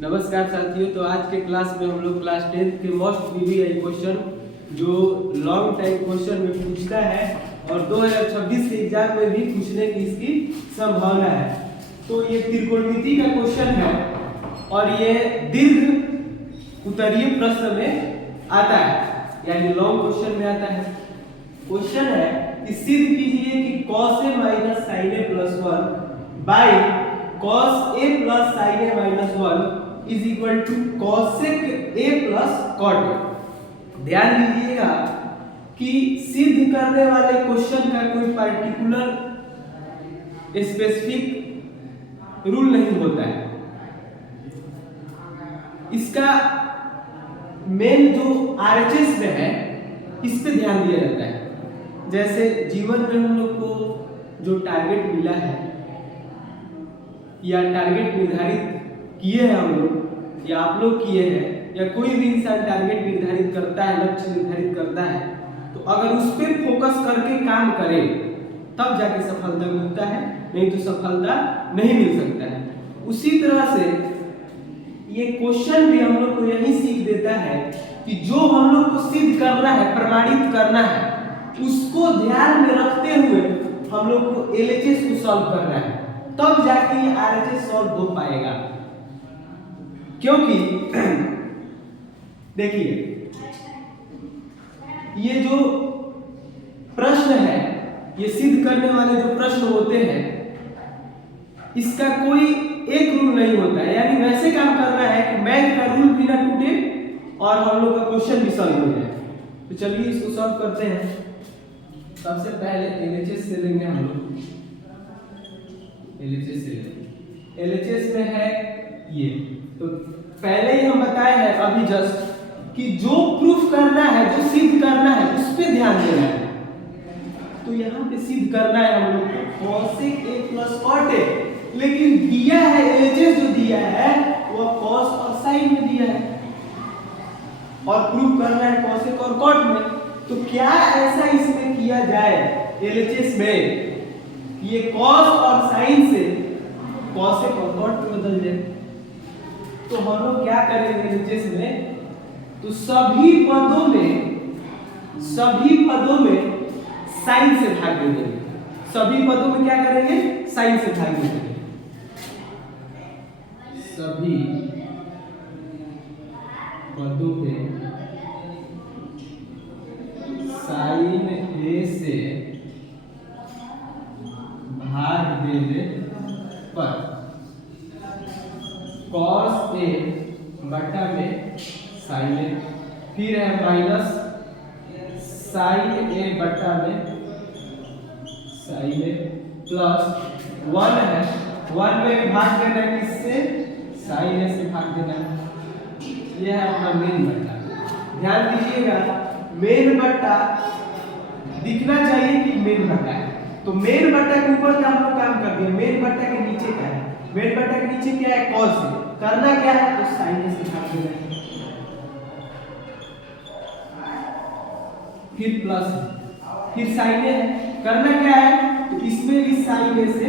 नमस्कार साथियों। तो आज के क्लास में हम लोग क्लास 10 के मोस्ट वीवीआई क्वेश्चन जो लॉन्ग टाइम क्वेश्चन में पूछता है और 2026 के एग्जाम में भी पूछने की इसकी संभावना है। तो ये त्रिकोणमिति का क्वेश्चन है और ये दीर्घ उत्तरीय प्रश्न में आता है, यानी लॉन्ग क्वेश्चन में आता है। क्वेश्चन है कि सिद्ध कीजिए कि cos a minus sin a plus 1 by cos a plus sin a minus 1 is equal to cosec a plus cot a। ध्यान दीजिएगा कि सिद्ध करने वाले क्वेश्चन का कोई पार्टिकुलर स्पेसिफिक रूल नहीं होता है। इसका मेन जो आरएचएस में है इस पे ध्यान दिया जाता है। जैसे जीवन में हम लोग को जो टारगेट मिला है या टारगेट निर्धारित किए हैं हम लोग या आप लोग किए हैं या कोई भी इंसान टारगेट निर्धारित करता है, लक्ष्य निर्धारित करता है, तो अगर उस पर फोकस करके काम करे तब जाके सफलता मिलता है, नहीं तो सफलता नहीं मिल सकता है। उसी तरह से ये क्वेश्चन भी हम लोग को यही सीख देता है कि जो हम लोग को सिद्ध करना है, प्रमाणित करना है, उसको ध्यान में रखते हुए हम लोग को एलएचएस को सॉल्व करना है, तब जाके ये आरएचएस सॉल्व हो पाएगा। क्योंकि देखिए ये जो प्रश्न है, ये सिद्ध करने वाले जो प्रश्न होते हैं, इसका कोई एक रूल नहीं होता है। यानी वैसे काम करना है कि मैथ का रूल भी ना टूटे और हम लोग का क्वेश्चन भी सॉल्व हो जाए। तो चलिए इसको सॉल्व करते हैं। सबसे पहले एलएचएस से लेंगे हम लोग। एलएचएस से लेंगे, एलएचएस में है ये। तो पहले ही हम बताए हैं अभी जस्ट कि जो प्रूफ करना है, जो सिद्ध करना है, उस पे ध्यान देना है। तो यहाँ पे सिद्ध करना है हम लोग को cosec a plus cot a, लेकिन दिया है एलएचएस जो दिया है वो cos और sin में दिया है और प्रूफ करना है cosec और cot में। तो क्या ऐसा इसमें किया जाए एलएचएस में ये cos और sin से cosec और cot में बदल जाए? तो हम लोग क्या करेंगे एलएचएस में, तो सभी पदों में साइन से भाग देंगे। सभी पदों में क्या करेंगे? साइन से भाग देंगे। सभी पदों में साइन ए से भाग देने पर cos a बटा में sin a, फिर है माइनस sin a बटा में sin a प्लस 1 है, 1 में भाग देना है किससे? sin a से भाग देना है। यह है अपना मेन बट्टा। ध्यान दीजिएगा मेन बट्टा दिखना चाहिए कि मेन बट्टा है। तो मेन बट्टा के ऊपर का हम लोग काम कर दिया, मेन बट्टा के नीचे क्या है? मेन बट्टा के नीचे क्या है? cos है। करना क्या है? तो sin a से भाग देना है, फिर प्लस फिर sin a है। करना क्या है? तो इसमें भी sin a से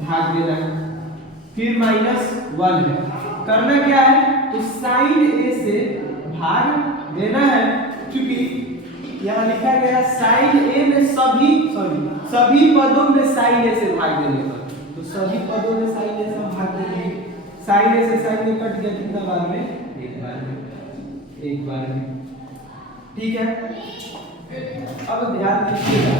भाग देना है, फिर माइनस 1 है। करना क्या है? तो sin a से भाग देना है, क्योंकि यहाँ लिखा गया sin a में सभी पदों में sin a से भाग देने का। तो सभी पदों में sin a से भाग देंगे। sin a से sin a कट गया कितना बार में? एक बार में। ठीक है, अब ध्यान दीजिएगा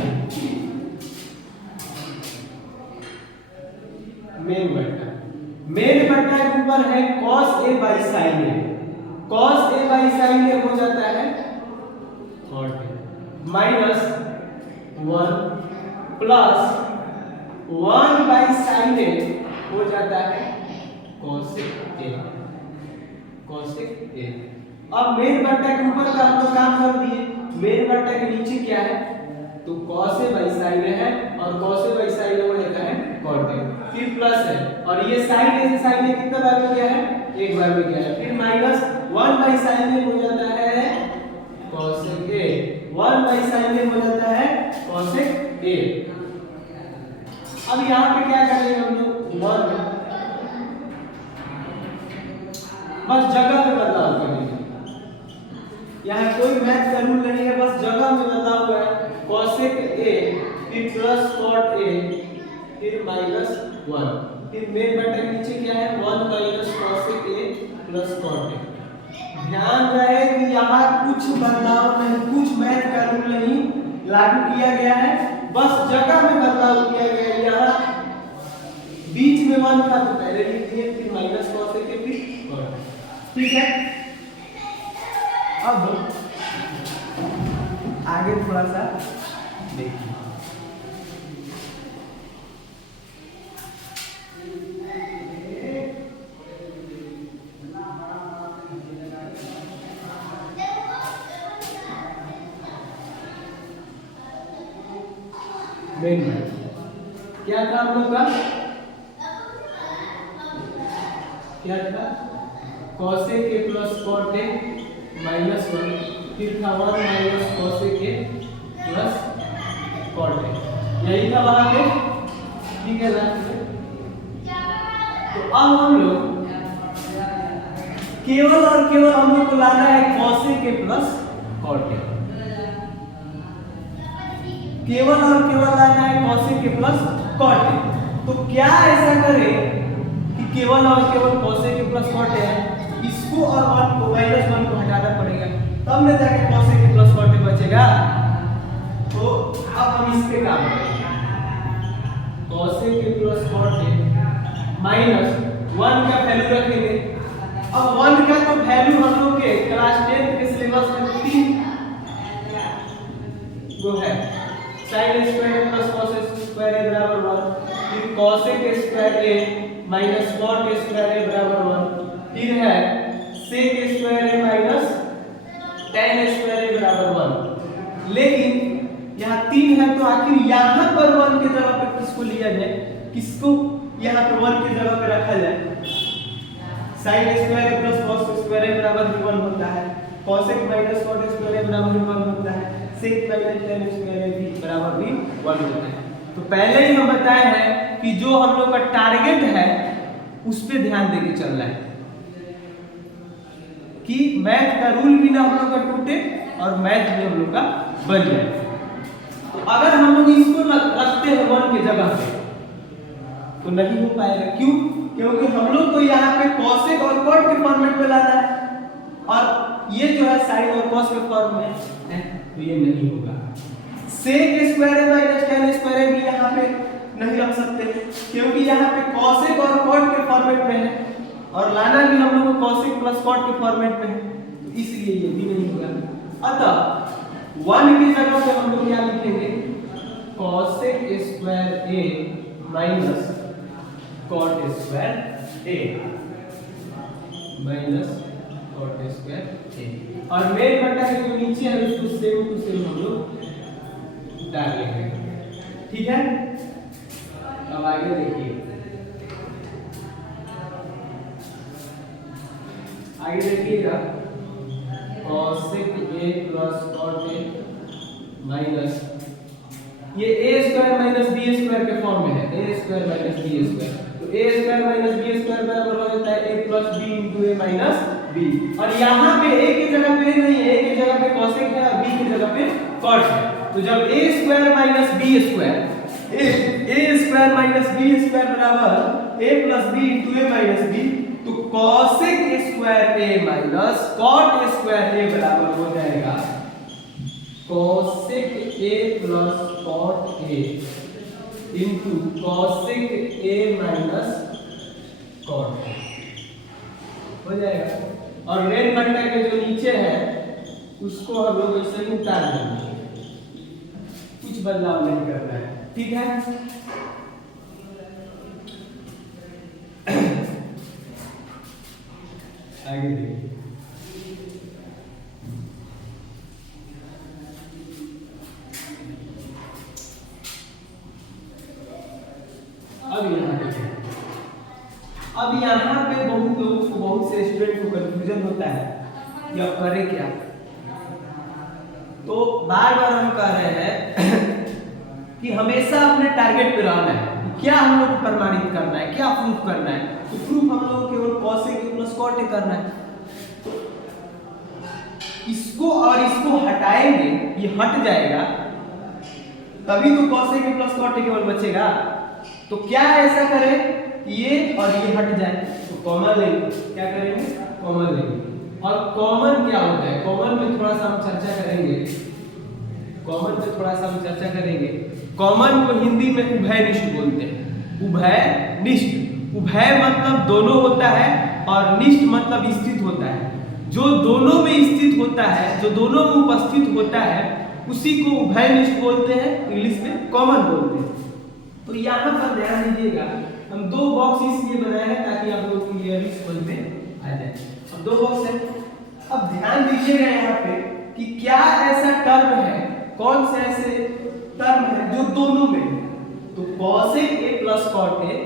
मेन बट्टा के ऊपर है cos a by sin a। cos a by sin a हो जाता है cot a minus 1 plus 1 by sin a हो जाता है cosec a। अब मेन बट्टा के ऊपर का हम लोग काम कर दिए, मेन बट्टा के नीचे क्या है? तो cos a by sin a है और cos a by sin a हो जाता है cot a, फिर प्लस है और ये sin a से sin a कितना बार में गया है? एक बार में गया है, फिर माइनस 1 by sin a हो जाता है cosec a, 1 by sin a हो जाता है cosec a। अब यहाँ पे क्या करेंगे हम लोग? 1 बस जगह में बदलाव करेंगे। यहाँ कोई मैथ का रूल नहीं है, बस जगह में बदलाव हुआ है। cosec a फिर प्लस cot a फिर -1 फिर मेन बटा के नीचे क्या है 1 minus cosec a plus cot a। ध्यान रहे कि यहाँ कुछ बदलाव नहीं, कुछ मैथ का रूल नहीं लागू किया गया है, बस जगह में बदलाव किया गया है। यहाँ बीच में 1 था तो पहले लिख दिए, फिर माइनस cosec a फिर cot a। ठीक है, अब आगे थोड़ा सा देखिए। क्या था हम लोग का, क्या था cosec a plus cot a -1 फिर था 1 minus cosec a plus cot a, यही था वहां पे। ठीक है ना, तो अब हम लोग केवल और केवल हम लोग को लाना है cosec a plus cot a, केवल और केवल लाना है cosec a plus cot a। तो क्या ऐसा करें कि केवल और केवल cosec a plus cot a है, इसको और 1 को -1 को हटाना पड़ेगा, तब न जाके cosec a plus cot a बचेगा। तो अब हम इस पे काम करेंगे। cosec a plus cot a -1 का वैल्यू रखेंगे। अब 1 का तो वैल्यू हम लोग के क्लास 10 के सिलेबस में 3 वो है, sin square plus cos square बराबर 1, फिर cosec square a minus cot square a बराबर 1, फिर है sec square a minus tan square a बराबर 1। लेकिन यहाँ 3 है तो आखिर यहाँ पर 1 की जगह पे किसको लिया जाए, किसको यहाँ पे 1 की जगह पे रखा जाए। sin square a plus cos square a बराबर 1 होता है, cosec minus cot square a बराबर 1 होता है, sec minus tan square a भी बराबर 1 होता है। तो पहले ही हम बताए हैं कि जो हम लोग का टारगेट है उस पे ध्यान देके चलना है कि मैथ का रूल भी ना हम लोग का टूटे और मैथ भी हम लोग का बन जाए। तो अगर हम लोग इसको रखते हैं 1 की जगह पे तो नहीं हो पाएगा। क्यों? क्योंकि हम लोग को यहाँ पे cosec और cot के फॉर्मेट में लाना है और ये जो है sin और cos के फॉर्म में है, तो ये नहीं होगा। sec square a minus tan square a भी यहाँ पे नहीं रख सकते क्योंकि यहाँ पे cosec और cot के फॉर्मेट में है और लाना भी हम लोग को cosec प्लस cot के फॉर्मेट में है, तो इसलिए ये भी नहीं होगा। अतः 1 की जगह पे हम लोग क्या लिखेंगे, cosec square a minus cot square a minus cot square a, और मेन बटा के जो नीचे है उसको सेम टू सेम हम लोग डाल लेंगे। ठीक है, अब आगे देखिए, आगे देखिएगा cosec a plus cot a minus ये a square minus b square के फॉर्म में है, a square minus b square, तो a square minus b square बराबर हो जाता है a plus b into a minus b। और यहाँ पे a की जगह पे नहीं है, a की जगह पे cosec है और b की जगह पे cot है। तो जब a square minus b square a square minus b square बराबर a plus b into a minus b, तो cosec square a minus cot square a बराबर हो जाएगा cosec a plus cot a into cosec a minus cot a हो जाएगा। और main बटा के जो नीचे है उसको हम लोग ऐसे ही उतार देंगे, कुछ बदलाव नहीं करना है। ठीक है, आगे देखिए, अब यहाँ पे बहुत लोगों को, बहुत से स्टूडेंट को कंफ्यूजन होता है कि अब करें क्या। तो बार बार हम कह रहे हैं कि हमेशा अपने टारगेट पे रहना है, क्या हम लोग को प्रमाणित करना है, क्या प्रूफ करना है। तो प्रूफ हम लोग को केवल cosec प्लस cot करना है। हटाएंगे, ये हट जाएगा, तभी तो cos A के प्लस cot A केवल बचेगा। तो क्या ऐसा करें ये और ये हट जाए, तो कॉमन लेंगे। क्या करेंगे? कॉमन लेंगे। और कॉमन क्या होता है, कॉमन में थोड़ा सा हम चर्चा करेंगे, कॉमन पे थोड़ा सा हम चर्चा करेंगे। कॉमन को हिंदी में उभयनिष्ठ बोलते हैं, उभयनिष्ठ। उभय मतलब दोनों होता है और निष्ठ मतलब स्थित होता है। जो दोनों में स्थित होता है, जो दोनों में उपस्थित होता है, उसी को उभयनिष्ठ बोलते हैं, इंग्लिश में कॉमन बोलते हैं। तो यहाँ पर ध्यान दीजिएगा, हम दो बॉक्स इसलिए बनाए हैं ताकि आप लोग क्लियरली समझ में आ जाए। अब दो बॉक्स है, अब ध्यान दीजिएगा यहाँ पे कि क्या ऐसा टर्म है, कौन से ऐसे टर्म है जो दोनों में है। तो cos A plus cot A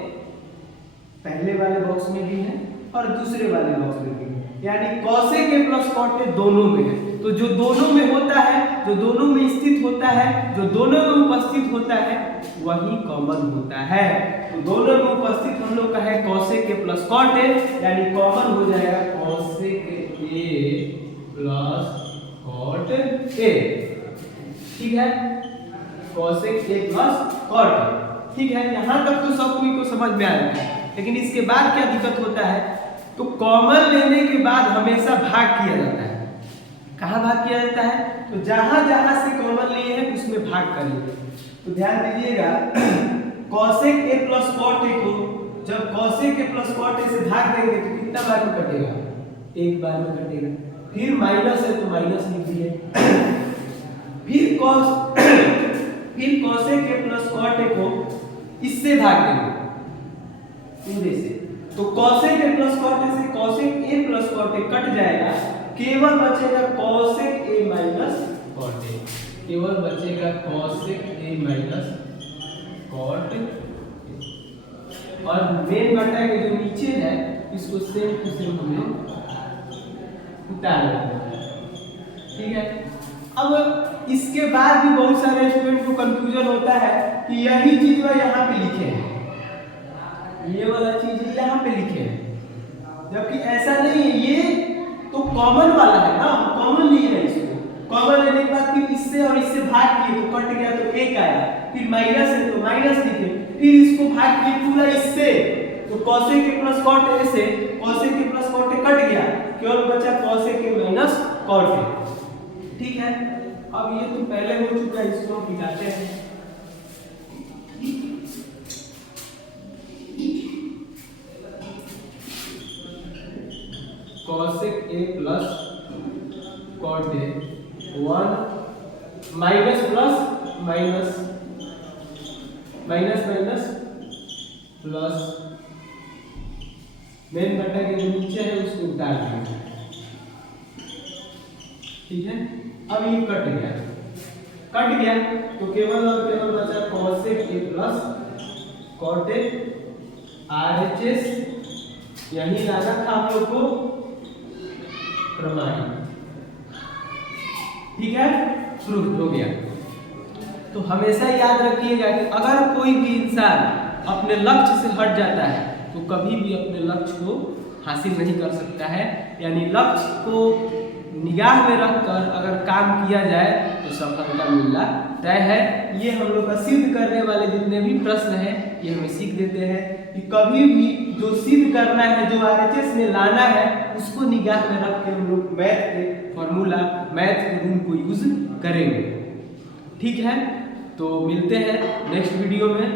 पहले वाले बॉक्स में भी है और दूसरे वाले बॉक्स में भी है, यानी cos A के प्लस cot A दोनों में है। तो जो दोनों में होता है, जो दोनों में स्थित होता है, जो दोनों में उपस्थित होता है, वही कॉमन होता है। तो दोनों में उपस्थित हम लोग का है cos A के प्लस cot A, यानी कॉमन हो जाएगा cos A के प्लस cot A। ठीक है, cos A plus cot A। ठीक है, यहाँ तक तो सब कोई को समझ में आ रहा है। लेकिन इसके बाद क्या दिक्कत होता है, तो कॉमन लेने के बाद हमेशा भाग किया जाता है। कहाँ भाग किया जाता है? तो जहां जहां से कॉमन लिए हैं उसमें भाग करेंगे। तो ध्यान दीजिएगा, cos A plus cot A को जब cos A के प्लस cot A से भाग देंगे तो कितना बार में कटेगा? एक बार में कटेगा। फिर माइनस है तो माइनस लिख दिए, फिर cos A के प्लस cot A को इससे भाग देंगे, से। तो cos A के प्लस cot A से cos A plus cot A cut जाएगा, केवल बचेगा cos A minus cot A, केवल बचेगा cos A minus cot A। और मेन घटा के जो नीचे है इसको सेम टू सेम हमें उतार देना है। ठीक है, अब इसके बाद भी बहुत सारे स्टूडेंट को कंफ्यूजन होता है कि यही चीज वह यहाँ पे लिखे हैं, ये वाला चीज यहाँ पे लिखे हैं, जबकि ऐसा नहीं है। ये तो कॉमन वाला है ना, कॉमन लिए है इसको। कॉमन लेने के बाद फिर इससे और इससे भाग किए तो कट गया तो एक आया, फिर माइनस है तो माइनस लिखे, फिर इसको भाग किए पूरा इससे, तो cos A के प्लस cot A से cos A के प्लस cot A कट गया, केवल बचा cos A के माइनस cot A। ठीक है, अब ये तो पहले हो चुका है, इसको हम मिटाते हैं। cos A plus cot A 1 minus plus minus minus minus plus, main घटा के जो नीचे है उसको उतार देंगे। ठीक है, अब ये कट गया तो केवल और केवल बचा cos A plus cot A। RHS यही लाना था हम लोग को प्रमाण। ठीक है, प्रूफ हो गया। तो हमेशा याद रखिएगा कि अगर कोई भी इंसान अपने लक्ष्य से हट जाता है तो कभी भी अपने लक्ष्य को हासिल नहीं कर सकता है। यानी लक्ष्य को निगाह में रखकर अगर काम किया जाए तो सफलता मिलना तय है। ये हम लोग का सिद्ध करने वाले जितने भी प्रश्न हैं ये हमें सीख देते हैं कि कभी भी जो सिद्ध करना है, जो RHS में लाना है, उसको निगाह में रख के हम लोग मैथ के फॉर्मूला, मैथ के रूल को यूज करेंगे। ठीक है, तो मिलते हैं नेक्स्ट वीडियो में।